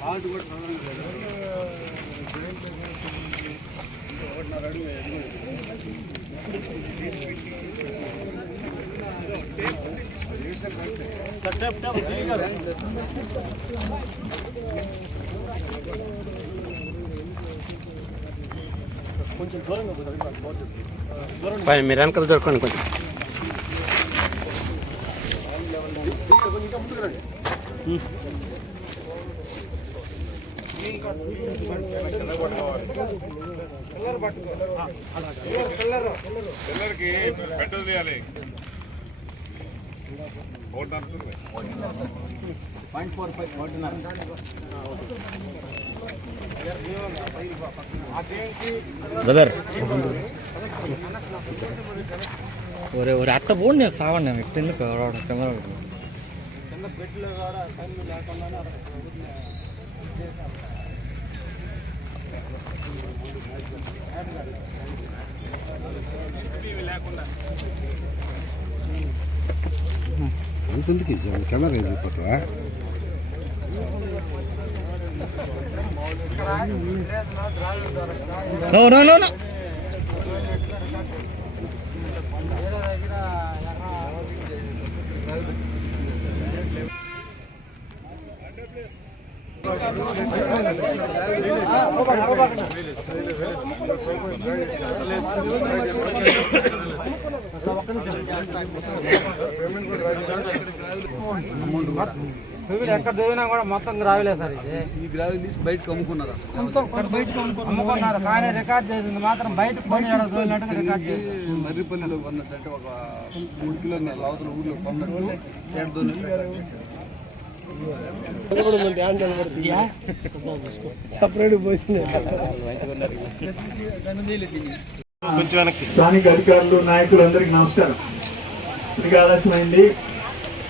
Lot కూడా సాధారణం లేదు. ఒకటిన్నర మీరు వెనకాల దొరకండి కొంచెం. ఇంకా ముందుకు రండి పిల్లలకి బెడ్ తీయాలి ఒరే ఒరే అట్ట పోండి నేను సావండి నేను ఎక్కడ ఎందుకు రావడం కెమెరా పెట్టుకో. అంతెందుకు కెమెరా వెళ్ళిపోతావా నో నో నో నో. ఎక్కడ చదివినా కూడా మొత్తం రావిలే సార్ ఇది. ఈ గ్రావెల్ తీసి బయటకు అమ్ముకున్నారు? మొత్తం బయట అమ్ముకున్నారు? కానీ రికార్డ్ చేసింది మాత్రం బయటకు పోయి చదివినట్టుగా రికార్డ్ చేసింది. మర్రిపల్లిలో కొన్నట్టు ఒక మూడు కిలోమీటర్ల అవతల ఊర్లో కొన్నట్టు ఏడు సపరేట్ స్థానిక అధికారులు నాయకులు అందరికీ నమస్కారం. ఇక ఆలస్యమైంది.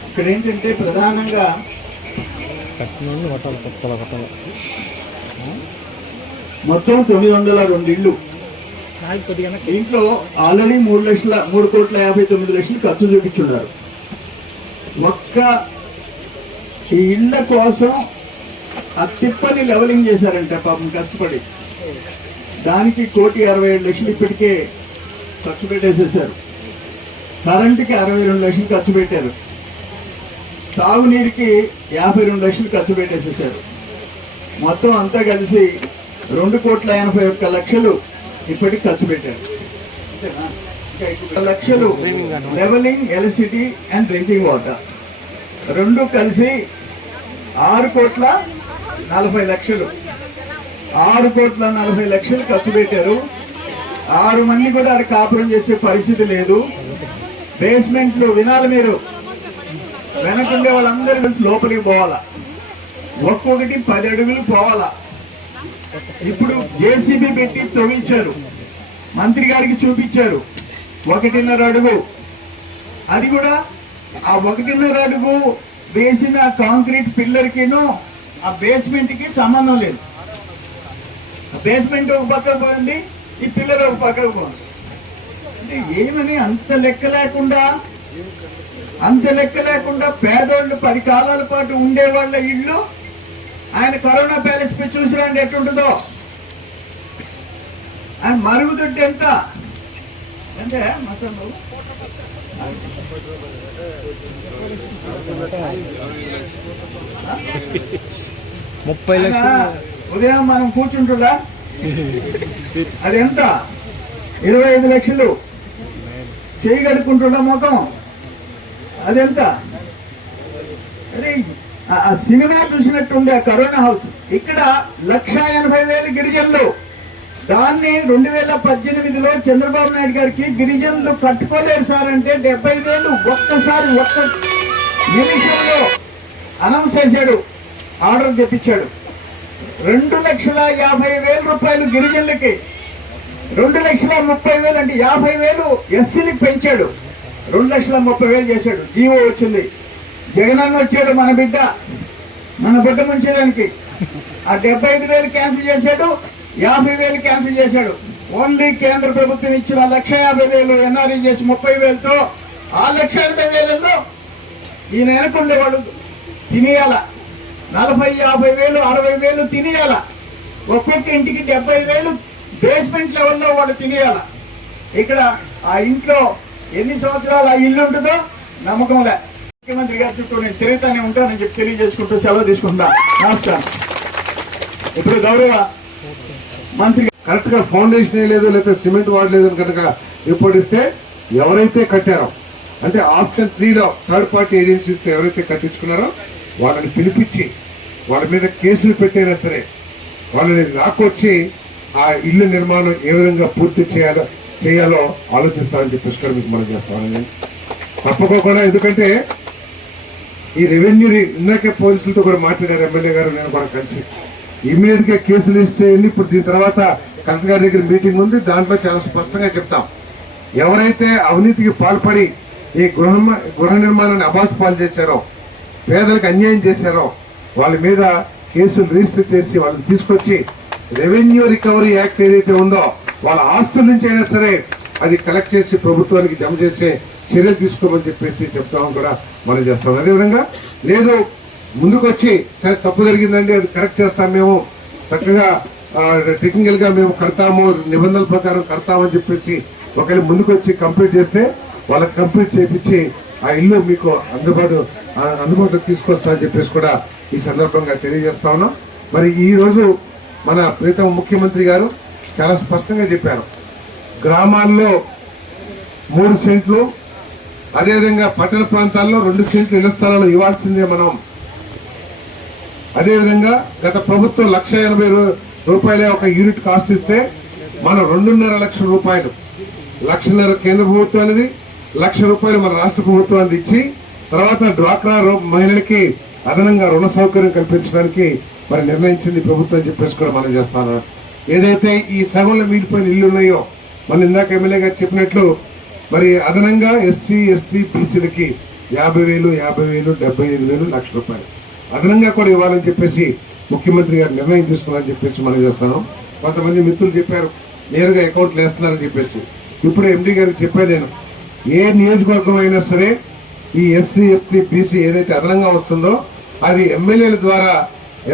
ఇక్కడ ఏంటంటే ప్రధానంగా మొత్తం తొమ్మిది వందల రెండు ఇళ్ళు. దీంట్లో ఆల్రెడీ మూడు లక్షల మూడు కోట్ల యాభై తొమ్మిది లక్షలు ఖర్చు చూపించున్నారు ఒక్క ఈ ఇళ్ళ కోసం ఆ తిప్పని లెవలింగ్ చేశారంట పాపం కష్టపడి. దానికి కోటి అరవై ఏడు లక్షలు ఇప్పటికే ఖర్చు పెట్టేసేసారు కరెంటుకి అరవై రెండు లక్షలు ఖర్చు పెట్టారు. తాగునీరుకి యాభై రెండు లక్షలు ఖర్చు పెట్టేసేసారు మొత్తం అంతా కలిసి రెండు కోట్ల ఎనభై ఒక్క లక్షలు ఇప్పటికి ఖర్చు పెట్టారు. లక్షలు levelling electricity and drinking water. రెండు కలిసి ఆరు కోట్ల నలభై లక్షలు. ఆరు కోట్ల నలభై లక్షలు ఖర్చు పెట్టారు. ఆరు మంది కూడా అక్కడ కాపురం చేసే పరిస్థితి లేదు. బేస్మెంట్లు వినాలి మీరు. వెనకుండే వాళ్ళందరూ లోపలికి పోవాలా. ఒక్కొక్కటి పది అడుగులు పోవాలా. ఇప్పుడు జేసీబీ పెట్టి తవ్వించారు. మంత్రి గారికి చూపించారు. ఒకటిన్నర అడుగు. అది కూడా ఆ ఒకటిన్నర అడుగు వేసిన కాంక్రీట్ పిల్లర్ కిను ఆ బేస్మెంట్కి సంబంధం లేదు. బేస్మెంట్ ఒక పక్క పోయింది ఈ పిల్లర్ ఒక పక్కకు పోయింది అంటే ఏమని అంత లెక్క లేకుండా అంత లెక్క లేకుండా పేదోళ్ళు పది కాలాల పాటు ఉండే వాళ్ళ ఇల్లు ఆయన కరోనా ప్యాలెస్ పై చూసిరండి ఎట్టుంటుందో? ఆయన మరుగుదొడ్డి ఎంత? అంటే మసలు ముప్పై ఆయన ఉదయం మనం కూర్చుంటుందా అది ఎంత? ఇరవై ఐదు లక్షలు. చేయి కడుక్కుంటుండ ముఖం? అదెంత అరే ఆ- ఆ సినిమా చూసినట్టుంది ఆ కరోనా హౌస్. ఇక్కడ లక్ష ఎనభై వేలు గిరిజనులు. దాన్ని రెండు వేల పద్దెనిమిదిలో చంద్రబాబు నాయుడు గారికి గిరిజనులు కట్టుకోలేరు సార్ అంటే డెబ్బై వేలు ఒక్కసారి ఒక్క నిమిషంలో అనౌన్స్ చేశాడు. ఆర్డర్ తెప్పించాడు. రెండు లక్షల యాభై వేల రూపాయలు గిరిజనులకి రెండు లక్షల ముప్పై వేలు అంటే యాభై వేలు ఎస్సీని పెంచాడు. రెండు లక్షల ముప్పై వేలు చేశాడు. జీవో వచ్చింది. జగనన్న వచ్చాడు మన బిడ్డ. మన బిడ్డ ముంచేదానికి. ఆ డెబ్బై ఐదు వేలు క్యాన్సిల్ చేశాడు. యాభై వేలు క్యాన్సిల్ చేశాడు. ఓన్లీ కేంద్ర ప్రభుత్వం ఇచ్చిన లక్ష యాభై వేలు ఎన్ఆర్ఈ చేసి ముప్పై వేలతో ఆ లక్ష ఎనభై వేలలో ఈయన వెనకుండేవాడు తినేయాల. నలభై యాభై వేలు అరవై వేలు తినేయాల. ఒక్కొక్క ఇంటికి డెబ్బై వేలు బేస్మెంట్ లెవెల్లో వాడు తినేయాల. ఇక్కడ ఆ ఇంట్లో ఎన్ని సంవత్సరాలు ఆ ఇల్లు ఉంటుందో నమ్మకంలే ముఖ్యమంత్రి గారి చుట్టూ నేను తిరుగుతానే ఉంటానని చెప్పి తెలియజేసుకుంటూ సెలవు తీసుకుంటా. నమస్కారం. ఇప్పుడు గౌరవ మంత్రి కరెక్ట్గా ఫౌండేషన్ లేదు లేకపోతే సిమెంట్ వాడలేదు అని కనుక రిపోర్ట్ ఇస్తే ఎవరైతే కట్టారో అంటే ఆప్షన్ త్రీలో థర్డ్ పార్టీ ఏజెన్సీస్తో ఎవరైతే కట్టించుకున్నారో వాళ్ళని పిలిపించి వాళ్ళ మీద కేసులు పెట్టైనా సరే వాళ్ళని లాక్కొచ్చి ఆ ఇల్లు నిర్మాణం ఏ విధంగా పూర్తి చేయాలో చేయాలో ఆలోచిస్తామని చెప్పేసి కూడా మీకు మనం చేస్తామని తప్పకోకుండా ఎందుకంటే ఈ రెవెన్యూ ఇందాకే పోలీసులతో కూడా మాట్లాడారు ఎమ్మెల్యే గారు నేను కూడా కలిసి. ఇమీడియట్గా కేసులు ఇస్తే ఇప్పుడు దీని తర్వాత కలెక్టర్ గారి దగ్గర మీటింగ్ ఉంది. దాంట్లో చాలా స్పష్టంగా చెప్తాం. ఎవరైతే అవినీతికి పాల్పడి ఈ గృహ గృహ నిర్మాణాన్ని అబాస్ పాలు చేశారో పేదలకు అన్యాయం చేశారో వాళ్ళ మీద కేసులు రిజిస్టర్ చేసి వాళ్ళని తీసుకొచ్చి రెవెన్యూ రికవరీ యాక్ట్ ఏదైతే ఉందో వాళ్ళ ఆస్తుల నుంచి అయినా సరే అది కలెక్ట్ చేసి ప్రభుత్వానికి జమ చేసే చర్యలు తీసుకోమని చెప్పేసి చెప్తామని కూడా మనం చేస్తాం. అదేవిధంగా లేదు ముందుకొచ్చి సరే తప్పు జరిగిందండి అది కరెక్ట్ చేస్తాం మేము చక్కగా టెక్నికల్గా మేము కడతాము నిబంధనల ప్రకారం కడతామని చెప్పేసి ఒకవేళ ముందుకొచ్చి కంప్లీట్ చేస్తే వాళ్ళకి కంప్లీట్ చేపించి ఆ ఇల్లు మీకు అందుబాటు ఆ, అందుబాటులో తీసుకొస్తా అని చెప్పేసి కూడా ఈ సందర్భంగా తెలియజేస్తా ఉన్నాం. మరి ఈరోజు మన ప్రీతమ ముఖ్యమంత్రి గారు చాలా స్పష్టంగా చెప్పారు. గ్రామాల్లో మూడు సెంట్లు అదేవిధంగా పట్టణ ప్రాంతాల్లో రెండు సెంట్లు ఇళ్ళ స్థలాలు ఇవ్వాల్సిందే మనం. అదేవిధంగా గత ప్రభుత్వం లక్ష ఎనభై రూ- రూపాయలే ఒక యూనిట్ కాస్ట్ ఇస్తే మనం రెండున్నర లక్షల రూపాయలు లక్షన్నర కేంద్ర ప్రభుత్వం అనేది లక్ష రూపాయలు మన రాష్ట్ర ప్రభుత్వానికి ఇచ్చి తర్వాత డ్వాక్రా మహిళలకి అదనంగా రుణ సౌకర్యం కల్పించడానికి మరి నిర్ణయించింది ప్రభుత్వం అని చెప్పేసి కూడా మనం చేస్తాను. ఏదైతే ఈ సగంలో మిగిలిపోయిన ఇల్లు ఉన్నాయో మన ఇందాక ఎమ్మెల్యే గారు చెప్పినట్లు మరి అదనంగా ఎస్సీ ఎస్టీ బీసీలకి యాభై వేలు యాభై వేలు డెబ్బై ఐదు వేలు లక్ష రూపాయలు. అదనంగా కూడా ఇవ్వాలని చెప్పేసి ముఖ్యమంత్రి గారు నిర్ణయం తీసుకున్నారని చెప్పేసి మనం చేస్తాను. కొంతమంది మిత్రులు చెప్పారు నేరుగా అకౌంట్లు వేస్తున్నారని చెప్పేసి. ఇప్పుడు ఎండి గారికి చెప్పాను నేను. ఏ నియోజకవర్గం అయినా సరే ఈ ఎస్సీ ఎస్టీ బీసీ ఏదైతే అదనంగా వస్తుందో అది ఎమ్మెల్యేల ద్వారా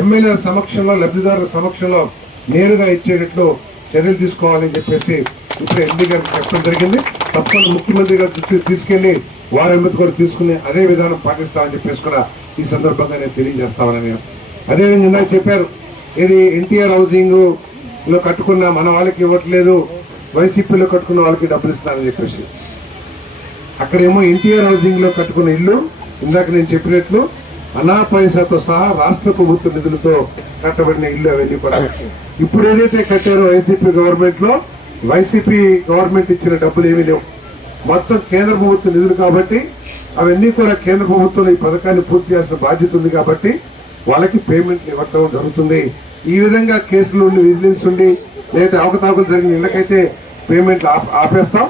ఎమ్మెల్యేల సమక్షంలో లబ్ధిదారుల సమక్షంలో నేరుగా ఇచ్చేటట్లు చర్యలు తీసుకోవాలని చెప్పేసి ఇప్పుడు ఎంపీ గారికి చెప్పడం జరిగింది. తప్పకుండా ముఖ్యమంత్రి గారు దృష్టికి తీసుకెళ్ళి వారి అనుమతి కూడా తీసుకుని అదే విధానం పాటిస్తామని చెప్పేసి కూడా ఈ సందర్భంగా నేను తెలియజేస్తామని నేను. అదేవిధంగా ఇందాక చెప్పారు ఇది ఎన్టీఆర్ హౌసింగ్లో కట్టుకున్న మన వాళ్ళకి ఇవ్వట్లేదు వైసీపీలో కట్టుకున్న వాళ్ళకి డబ్బులు ఇస్తానని చెప్పేసి. అక్కడేమో ఎన్టీఆర్ హౌసింగ్లో కట్టుకున్న ఇల్లు ఇందాక నేను చెప్పినట్లు అనా పైసాతో సహా రాష్ట్ర ప్రభుత్వ నిధులతో కట్టబడిన ఇల్లు అవన్నీ కూడా. ఇప్పుడు ఏదైతే కట్టారో వైసీపీ గవర్నమెంట్లో వైసీపీ గవర్నమెంట్ ఇచ్చిన డబ్బులు ఏమీ లేవు. మొత్తం కేంద్ర ప్రభుత్వ నిధులు కాబట్టి అవన్నీ కూడా కేంద్ర ప్రభుత్వం ఈ పథకాన్ని పూర్తి చేయాల్సిన బాధ్యత ఉంది కాబట్టి వాళ్ళకి పేమెంట్లు ఇవ్వటం జరుగుతుంది. ఈ విధంగా కేసులు ఉండి విజిలెన్స్ ఉండి లేదా అవకతవకలు జరిగిన ఇళ్ళకైతే పేమెంట్లు ఆపేస్తాం.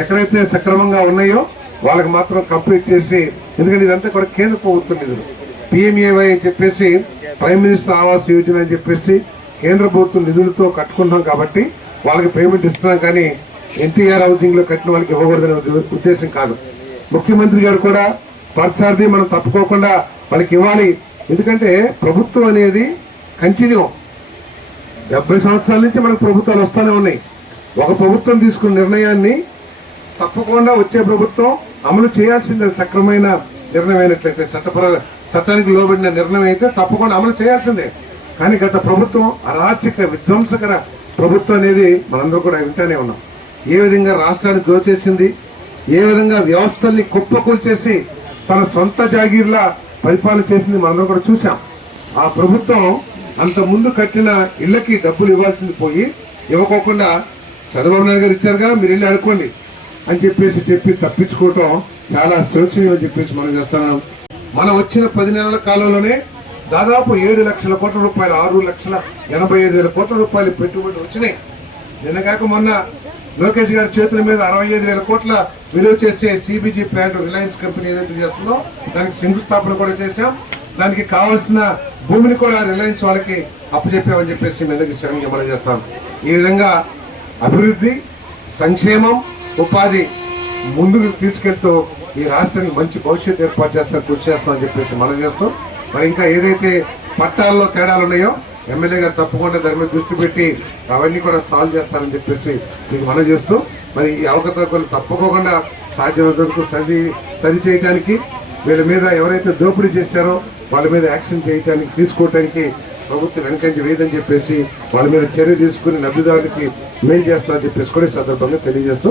ఎక్కడైతే సక్రమంగా ఉన్నాయో వాళ్ళకి మాత్రం కంప్లీట్ చేసి ఎందుకంటే ఇదంతా కూడా కేంద్ర ప్రభుత్వం నిధులు. పిఎంఏవై అని చెప్పేసి ప్రైమ్ మినిస్టర్ ఆవాస్ యోజన అని చెప్పేసి కేంద్ర ప్రభుత్వం నిధులతో కట్టుకుంటాం కాబట్టి వాళ్ళకి పేమెంట్ ఇస్తున్నాం కానీ ఎన్టీఆర్ హౌసింగ్లో కట్టిన వాళ్ళకి ఇవ్వకూడదనే ఉద్దేశం కాదు. ముఖ్యమంత్రి గారు కూడా ప్రతిసారి మనం తప్పుకోకుండా వాళ్ళకి ఇవ్వాలి. ఎందుకంటే ప్రభుత్వం అనేది కంటిన్యూ డెబ్బై సంవత్సరాల నుంచి మనకు ప్రభుత్వాలు వస్తూనే ఉన్నాయి. ఒక ప్రభుత్వం తీసుకున్న నిర్ణయాన్ని తప్పకుండా వచ్చే ప్రభుత్వం అమలు చేయాల్సిందే సక్రమైన నిర్ణయం అయినట్లయితే చట్టపర చట్టానికి లోబడిన నిర్ణయం అయితే తప్పకుండా అమలు చేయాల్సిందే. కానీ గత ప్రభుత్వం అరాచక విధ్వంసకర ప్రభుత్వం అనేది మనందరూ కూడా వింటానే ఉన్నాం. ఏ విధంగా రాష్ట్రాన్ని దోచేసింది ఏ విధంగా వ్యవస్థల్ని కుప్పకూల్చేసి తన సొంత జాగీర్లా పరిపాలన చేసింది మనందరం కూడా చూసాం ఆ ప్రభుత్వం అంత ముందు కట్టిన ఇళ్ళకి డబ్బులు ఇవ్వాల్సింది పోయి ఇవ్వకోకుండా చంద్రబాబు నాయుడు గారు ఇచ్చారుగా మీరు వెళ్ళి అనుకోండి అని చెప్పేసి చెప్పి తప్పించుకోవటం చాలా శోచనీయం అని చెప్పేసి మనం చేస్తున్నాం. మనం వచ్చిన పది నెలల కాలంలోనే దాదాపు ఏడు లక్షల కోట్ల రూపాయలు ఆరు లక్షల ఎనభై ఐదు వేల కోట్ల రూపాయలు పెట్టుబడి వచ్చినాయి. నిన్నగాక మొన్న లోకేష్ గారి చేతుల మీద అరవై ఐదు వేల కోట్ల విలువ చేసే సిబిజీ ప్లాంట్ రిలయన్స్ కంపెనీ ఏదైతే చేస్తుందో దానికి శంకుస్థాపన కూడా చేశాం. దానికి కావాల్సిన భూమిని కూడా రిలయన్స్ వాళ్ళకి అప్పచెప్పామని చెప్పేసి మీ దగ్గర శ్రమంగా మనం చేస్తాం. ఈ విధంగా అభివృద్ధి సంక్షేమం ఉపాధి ముందుకు తీసుకెళ్తూ ఈ రాష్ట్రానికి మంచి భవిష్యత్తు ఏర్పాటు చేస్తాం కృషి చేస్తామని చెప్పేసి మనం చేస్తాం మరి ఇంకా ఏదైతే పట్టాల్లో తేడాలు ఉన్నాయో ఎమ్మెల్యే గారు తప్పకుండా దాని మీద దృష్టి పెట్టి అవన్నీ కూడా సాల్వ్ చేస్తారని చెప్పేసి మీకు మనం చేస్తూ మరి ఈ అవకతవకలు తప్పకోకుండా సాధ్యమైనందుకు సరి సరి చేయడానికి వీళ్ళ మీద ఎవరైతే దోపిడీ చేశారో వాళ్ళ మీద యాక్షన్ చేయడానికి తీసుకోవటానికి ప్రభుత్వం వెనకంజ వేయదని చెప్పేసి వాళ్ళ మీద చర్య తీసుకుని లబ్ధిదారులకి మేలు చేస్తామని చెప్పేసి కూడా సందర్భంగా తెలియజేస్తూ